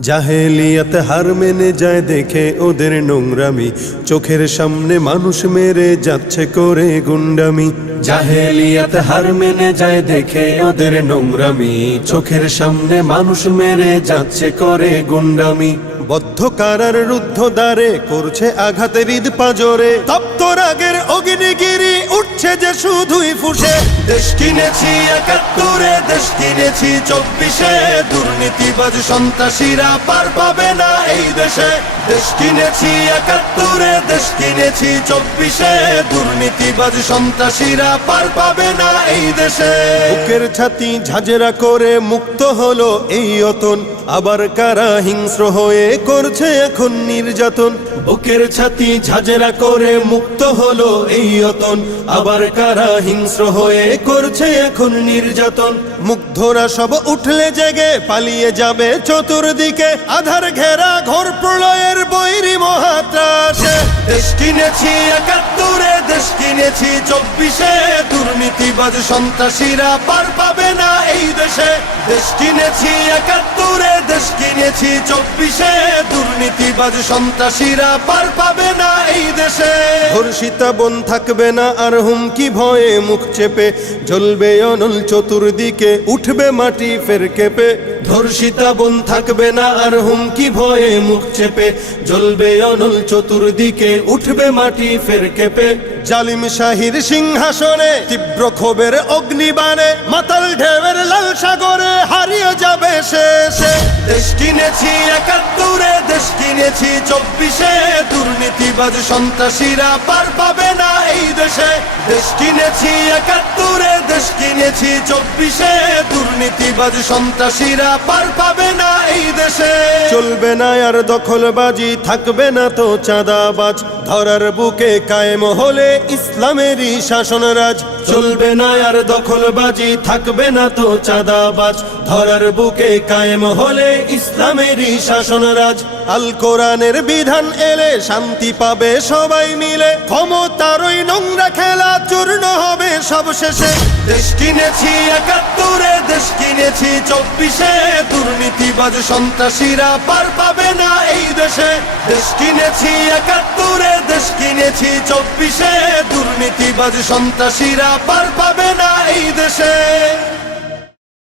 জাহেলিয়াত হার মেনে যায় দেখে ওদের নোংরামি, চোখের সামনে মানুষ মেরে যাচ্ছে করে গুন্ডামি। জাহেলিয়াত হার মেনে যায় দেখে ওদের নোংরামি, চোখের সামনে মানুষ মেরে যাচ্ছে করে গুন্ডামি। বদ্ধ কারার রুদ্ধ দ্বারে করছে আঘাতে হৃদ পাজরে, তপ্ত রাগের অগ্নিগিরি উঠছে যে শুধুই ফুসে। দেশ কিনেছি ৭১, দেশ কিনেছি ২৪, দুর্নীতিবাজ সন্ত্রাসীরা পার পাবে না এই দেশে। দেশ কিনেছি ৭১, দেশ কিনেছি ২৪, দুর্নীতিবাজ সন্ত্রাসীরা পার পাবে না এই দেশে। বুকের ছাতি ঝাঁঝরা করে মুক্ত হলো এই অতন, আবার কারা হিংস্র হয়ে করছে এখন নির্যাতন। বুকের ছাতি ঝাঁঝরা করে মুক্ত হলো এই অতন, আবার কারা হিংস্র হয়ে করছে এখন নির্যাতন। মুগ্ধরা সব উঠলে জেগে পালিয়ে যাবে চতুর্দিকে, আধার ঘেরা ঘোর প্রলয়ের বৈরী মহাত্রাসে। দেশ কিনেছি ৭১, দেশ কিনেছি ২৪, দুর্নীতিবাজ সন্ত্রাসীরা পার পাবে না এই দেশে। দেশ কিনেছি ৭১, দেশ কিনেছি ২৪, দুর্নীতিবাজ সন্ত্রাসীরা পার পাবে না এই দেশে। ধর্ষিতা বোন থাকবে না আর হুমকি ভয়ে মুখ চেপে, জ্বলবে অনল চতুর্দিকে উঠবে মাটি ফের কেঁপে। ধর্ষিতা বোন থাকবে না আর হুমকি ভয়ে মুখ চেপে, জ্বলবে অনল চতুর্দিকে উঠবে মাটি ফের কেঁপে। জালিম শাহীর সিংহাসনে তীব্র ক্ষোভের অগ্নিবাণে, মাতাল ঢেউয়ের লাল সাগরে হারিয়ে যাবে শেষে। দেশ কিনেছি ৭১, দেশ কিনেছি ২৪, দুর্নীতিবাজ সন্ত্রাসীরা পার পাবে না এই দেশে। দেশ কিনেছি ৭১, দেশ কিনেছি ২৪, দুর্নীতিবাজ সন্ত্রাসীরা পার পাবে না এই দেশে। চলবে না আর দখলবাজি, থাকবে না তো চাঁদাবাজ, ধরার বুকে কায়েম হলে ইসলামেরই শাসনরাজ। চলবে না আর দখলবাজি, থাকবে না তো চাঁদাবাজ, ধরার বুকে কায়েম হলে ইসলামেরই শাসনরাজ। আল কোরআনের বিধান এলে শান্তি পাবে সবাই মিলে, ক্ষমতার ওই নোংরা খেলা চূর্ণ হবে সব শেষে। দেশ কিনেছি ৭১, দেশ কিনেছি ২৪, দুর্নীতিবাজ সন্ত্রাসীরা পার পাবে না এই দেশে। দেশ কিনেছি ৭১, দেশ কিনেছি ২৪, দুর্নীতিবাজ সন্ত্রাসীরা পার পাবে না এই দেশে।